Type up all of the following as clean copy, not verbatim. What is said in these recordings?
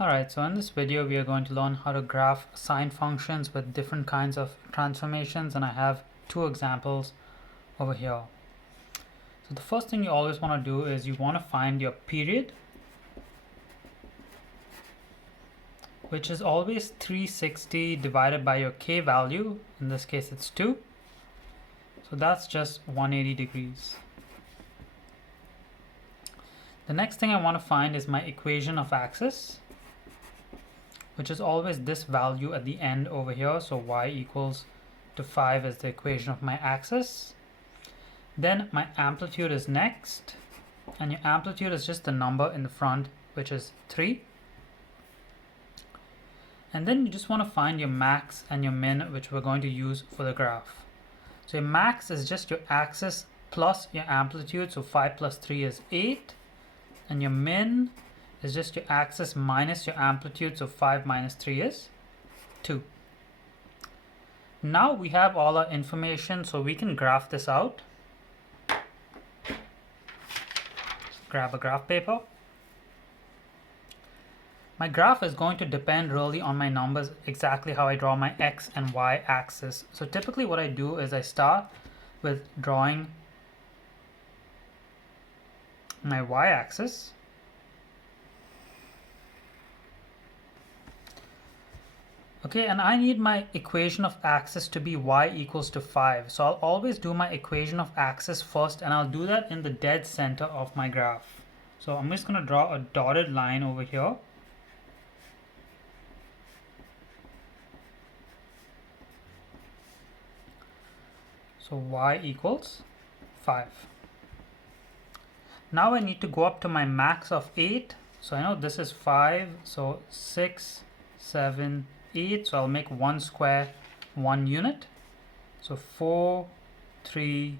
Alright, so in this video we are going to learn how to graph sine functions with different kinds of transformations, and I have two examples over here. So the first thing you always want to do is you want to find your period, which is always 360 divided by your k value. In this case it's 2. So that's just 180 degrees. The next thing I want to find is my equation of axis, which is always this value at the end over here. So y equals to 5 is the equation of my axis. Then my amplitude is next, and your amplitude is just the number in the front, which is 3. And then you just want to find your max and your min, which we're going to use for the graph. So your max is just your axis plus your amplitude, so 5 plus 3 is 8, and your min is just your axis minus your amplitude, so 5 minus 3 is 2. Now we have all our information, so we can graph this out. Grab a graph paper. My graph is going to depend really on my numbers, exactly how I draw my x and y axis. So typically what I do is I start with drawing my y axis. Okay, and I need my equation of axis to be y equals to 5. So I'll always do my equation of axis first, and I'll do that in the dead center of my graph. So I'm just going to draw a dotted line over here. So y equals 5. Now I need to go up to my max of 8. So I know this is 5, so 6, 7, 8, so I'll make 1 square 1 unit. So 4, 3,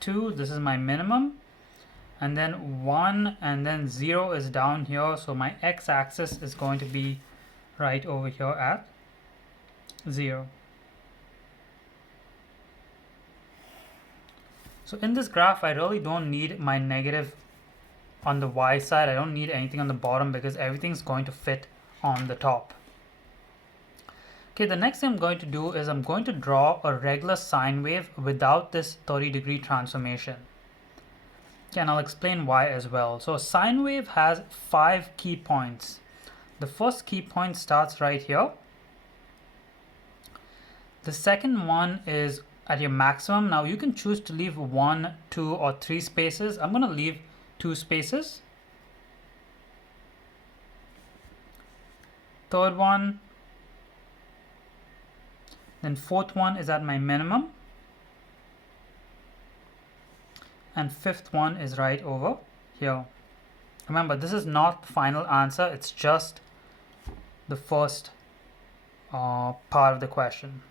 2, this is my minimum, and then 1, and then 0 is down here, so my x-axis is going to be right over here at 0. So in this graph I really don't need my negative on the y side. I don't need anything on the bottom because everything's going to fit on the top. Okay, the next thing I'm going to do is I'm going to draw a regular sine wave without this 30-degree transformation. Okay, and I'll explain why as well. So a sine wave has 5 key points. The first key point starts right here. The second one is at your maximum. Now you can choose to leave 1, 2, or 3 spaces. I'm going to leave 2 spaces. Third one. Then fourth one is at my minimum, and fifth one is right over here. Remember, this is not the final answer, it's just the first part of the question.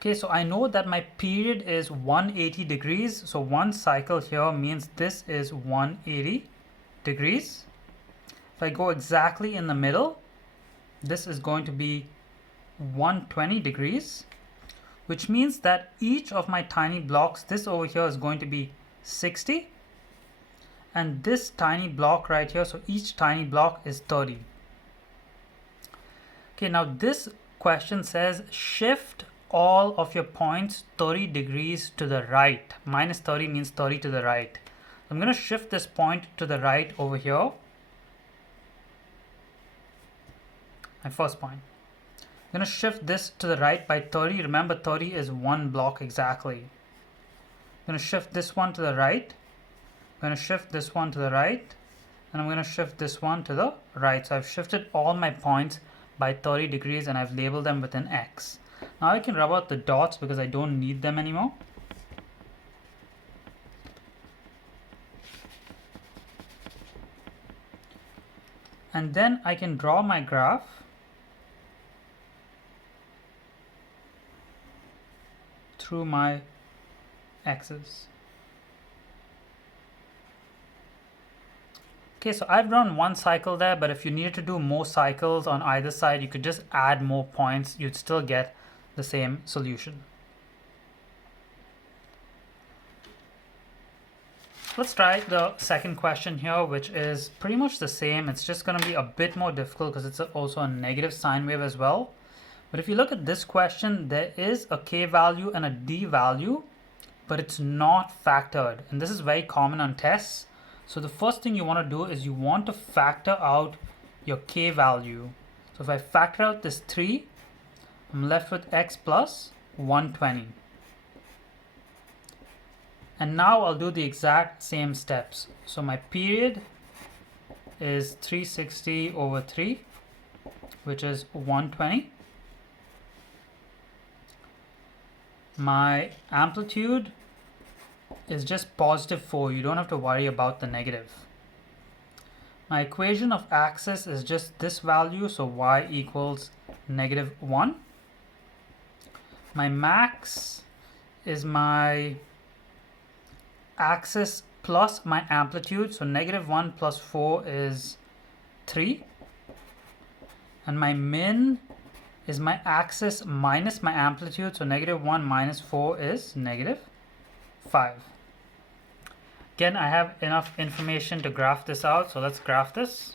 Okay, so I know that my period is 180 degrees, so one cycle here means this is 180 degrees. If I go exactly in the middle, this is going to be 120 degrees, which means that each of my tiny blocks, this over here is going to be 60, and this tiny block right here, so each tiny block is 30. Okay, now this question says shift all of your points 30 degrees to the right. Minus 30 means 30 to the right. I'm going to shift this point to the right over here. My first point. I'm going to shift this to the right by 30. Remember, 30 is one block exactly. I'm going to shift this one to the right. I'm going to shift this one to the right. And I'm going to shift this one to the right. So I've shifted all my points by 30 degrees and I've labeled them with an X. Now I can rub out the dots because I don't need them anymore. And then I can draw my graph through my axis. Okay, so I've drawn one cycle there, but if you needed to do more cycles on either side, you could just add more points. You'd still get the same solution. let's try the second question here, which is pretty much the same. It's just going to be a bit more difficult because it's also a negative sine wave as well. But if you look at this question, there is a k value and a d value, but it's not factored. And this is very common on tests. So the first thing you want to do is you want to factor out your k value. So if I factor out this 3, I'm left with x plus 120. And now I'll do the exact same steps. So my period is 360 over 3, which is 120. My amplitude is just positive 4. You don't have to worry about the negative. My equation of axis is just this value, so y equals negative 1. My max is my axis plus my amplitude, so negative 1 plus 4 is 3. And my min is my axis minus my amplitude, so negative 1 minus 4 is negative 5. Again, I have enough information to graph this out, so let's graph this.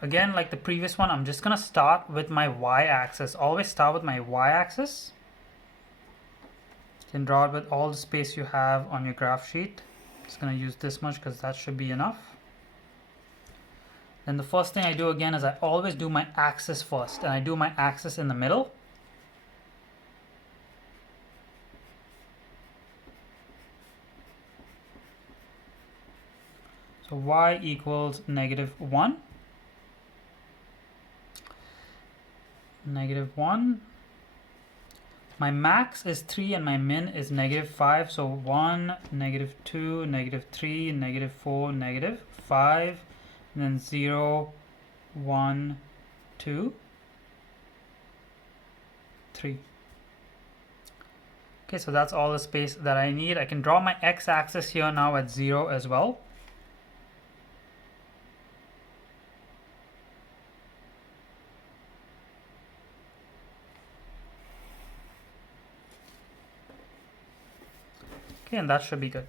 Again, like the previous one, I'm just going to start with my y-axis. Always start with my y-axis. You can draw it with all the space you have on your graph sheet. Just going to use this much because that should be enough. Then the first thing I do again is I always do my axis first, and I do my axis in the middle. So y equals negative 1. Negative 1. My max is 3 and my min is negative 5. So 1, negative 2, negative 3, negative 4, negative 5. And then 0, 1, 2, 3. Okay, so that's all the space that I need. I can draw my x-axis here now at 0 as well. Okay, and that should be good.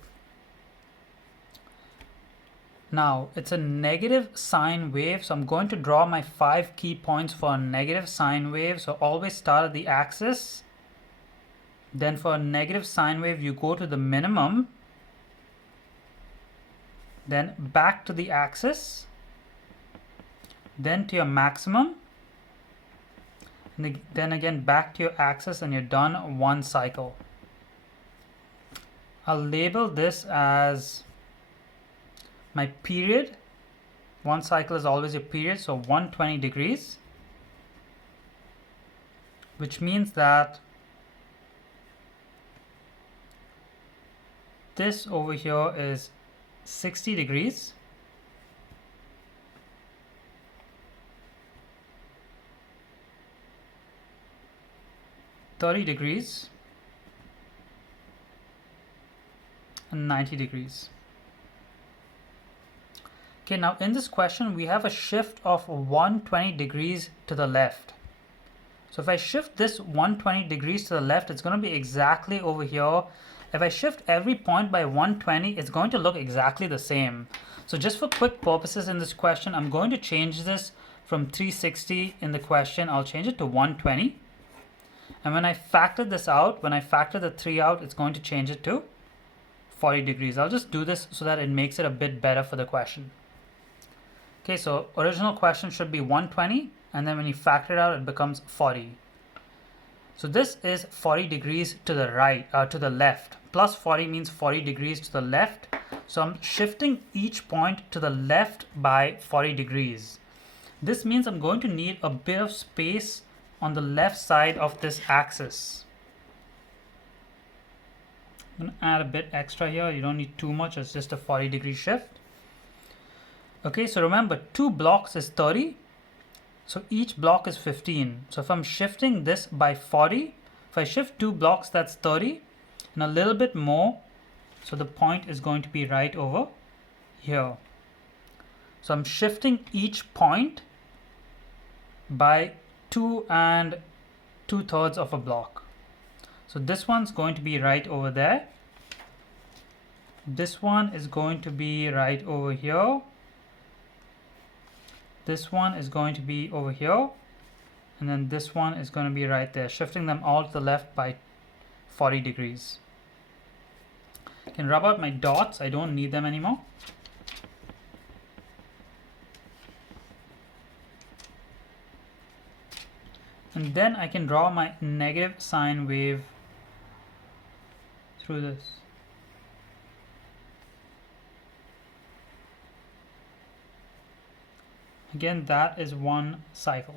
Now, it's a negative sine wave, so I'm going to draw my 5 key points for a negative sine wave. So always start at the axis. Then for a negative sine wave, you go to the minimum. Then back to the axis. Then to your maximum. And then again back to your axis, and you're done one cycle. I'll label this as my period. One cycle is always a period, so 120 degrees, which means that this over here is 60 degrees. (30 degrees) and 90 degrees. Okay, now in this question we have a shift of 120 degrees to the left. So if I shift this 120 degrees to the left, it's going to be exactly over here. If I shift every point by 120, it's going to look exactly the same. So just for quick purposes in this question, I'm going to change this from 360 in the question. I'll change it to 120. And when I factor this out, when I factor the 3 out, it's going to change it to 40 degrees. I'll just do this so that it makes it a bit better for the question. Okay, so original question should be 120, and then when you factor it out, it becomes 40. So this is 40 degrees to the right, to the left. Plus 40 means 40 degrees to the left. So I'm shifting each point to the left by 40 degrees. This means I'm going to need a bit of space on the left side of this axis. I'm going to add a bit extra here. You don't need too much. It's just a 40-degree shift. Okay, so remember, 2 blocks is 30. So each block is 15. So if I'm shifting this by 40, if I shift 2 blocks, that's 30. And a little bit more. So the point is going to be right over here. So I'm shifting each point by 2 2/3 of a block. So this one's going to be right over there. This one is going to be right over here. This one is going to be over here. And then this one is going to be right there, shifting them all to the left by 40 degrees. I can rub out my dots. I don't need them anymore. And then I can draw my negative sine wave through this. Again, that is one cycle.